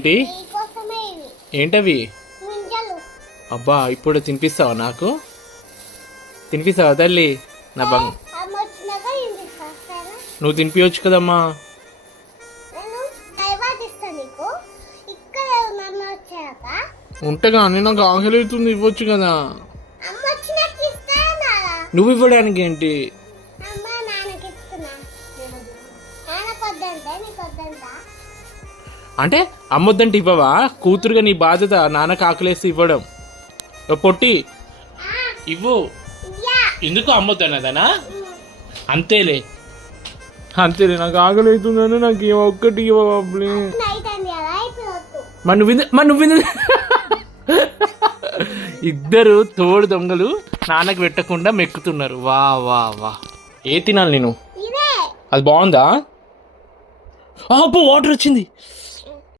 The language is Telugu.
ఏంటి ఏంటవి? అబ్బా ఇప్పుడు తినిపిస్తావా నాకు? తినిపిస్తావా తల్లి? నా బంగ్ నువ్వు తినిపించచ్చు కదమ్మా. ఉంటగా నాకు ఆకలి అవుతుంది, ఇవ్వచ్చు కదా. నువ్వు ఇవ్వడానికి ఏంటి? అంటే అమ్మొద్దంటే ఇవ్వవా? కూతురుగా నీ బాధ్యత నాన్నకు ఆకలేసి ఇవ్వడం. పొట్టి ఇవ్వు. ఎందుకు అమ్మొద్దన్నదనా? అంతేలే అంతేలే, నాకు ఆకలి అవుతుందని నాకు ఒక్కటి ఇవ్వలే. నువ్వు ఇద్దరు తోడు దొంగలు నాన్నకు పెట్టకుండా మెక్కుతున్నారు. వా వా వా, ఏ తినాలి నేను? అది బాగుందా? అబ్బో వాటర్ వచ్చింది.